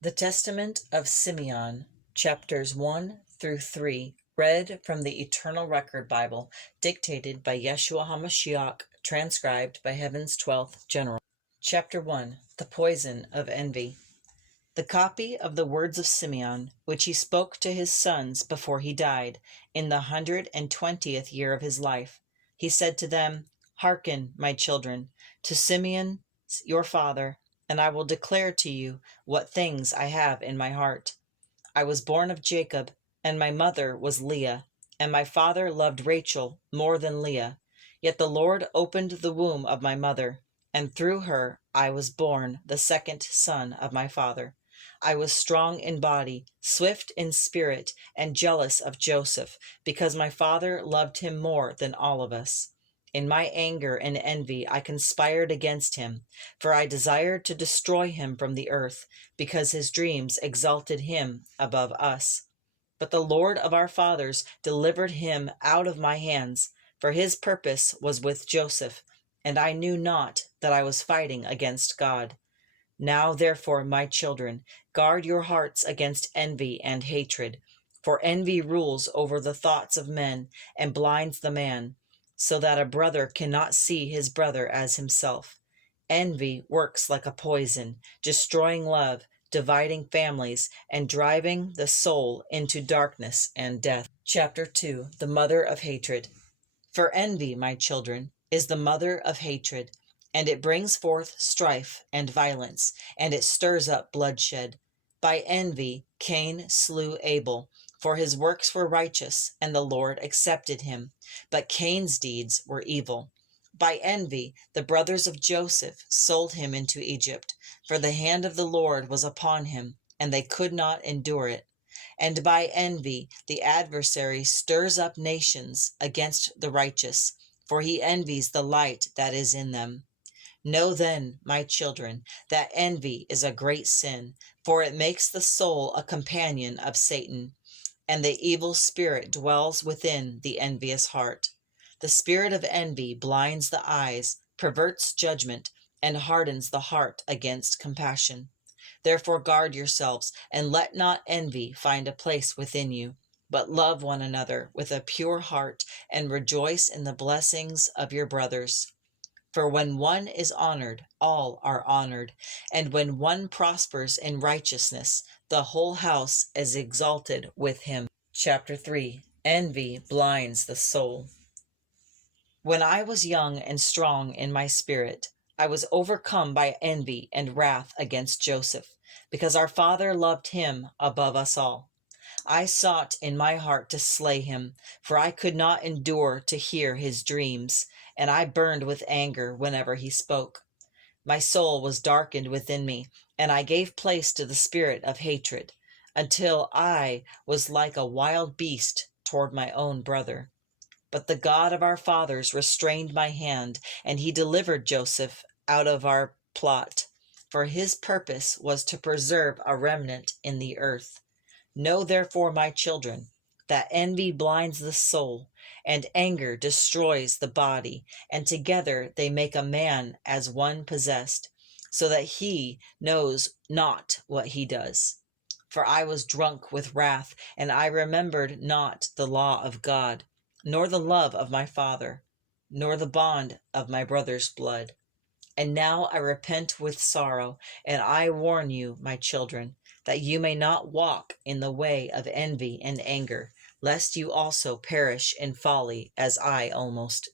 The Testament of Simeon, chapters 1 through 3, read from the Eternal Record Bible, dictated by Yeshua HaMashiac, transcribed by Heaven's 12th General. Chapter 1, The Poison of Envy. The copy of the words of Simeon, which he spoke to his sons before he died, in the 120th year of his life. He said to them, "Hearken, my children, to Simeon your father, and I will declare to you what things I have in my heart. I was born of Jacob, and my mother was Leah, and my father loved Rachel more than Leah. Yet the Lord opened the womb of my mother, and through her I was born the second son of my father. I was strong in body, swift in spirit, and jealous of Joseph, because my father loved him more than all of us. In my anger and envy I conspired against him, for I desired to destroy him from the earth, because his dreams exalted him above us. But the Lord of our fathers delivered him out of my hands, for his purpose was with Joseph, and I knew not that I was fighting against God. Now, therefore, my children, guard your hearts against envy and hatred, for envy rules over the thoughts of men and blinds the man, so that a brother cannot see his brother as himself. Envy works like a poison, destroying love, dividing families, and driving the soul into darkness and death." Chapter 2, The Mother of Hatred. For envy, my children, is the mother of hatred, and it brings forth strife and violence, and it stirs up bloodshed. By envy Cain slew Abel, for his works were righteous, and the Lord accepted him. But Cain's deeds were evil. By envy the brothers of Joseph sold him into Egypt, for the hand of the Lord was upon him, and they could not endure it. And by envy the adversary stirs up nations against the righteous, for he envies the light that is in them. Know then, my children, that envy is a great sin, for it makes the soul a companion of Satan, and the evil spirit dwells within the envious heart. The spirit of envy blinds the eyes, perverts judgment, and hardens the heart against compassion. Therefore guard yourselves, and let not envy find a place within you, but love one another with a pure heart, and rejoice in the blessings of your brothers. For when one is honored, all are honored, and when one prospers in righteousness, the whole house is exalted with him. Chapter 3, Envy blinds the soul. When I was young and strong in my spirit, I was overcome by envy and wrath against Joseph, because our father loved him above us all. I sought in my heart to slay him, for I could not endure to hear his dreams, and I burned with anger whenever he spoke. My soul was darkened within me, and I gave place to the spirit of hatred, until I was like a wild beast toward my own brother. But the God of our fathers restrained my hand, and he delivered Joseph out of our plot, for his purpose was to preserve a remnant in the earth. Know therefore, my children, that envy blinds the soul, and anger destroys the body, and together they make a man as one possessed, so that he knows not what he does. For I was drunk with wrath, and I remembered not the law of God, nor the love of my father, nor the bond of my brother's blood. And now I repent with sorrow, and I warn you, my children, that you may not walk in the way of envy and anger, lest you also perish in folly as I almost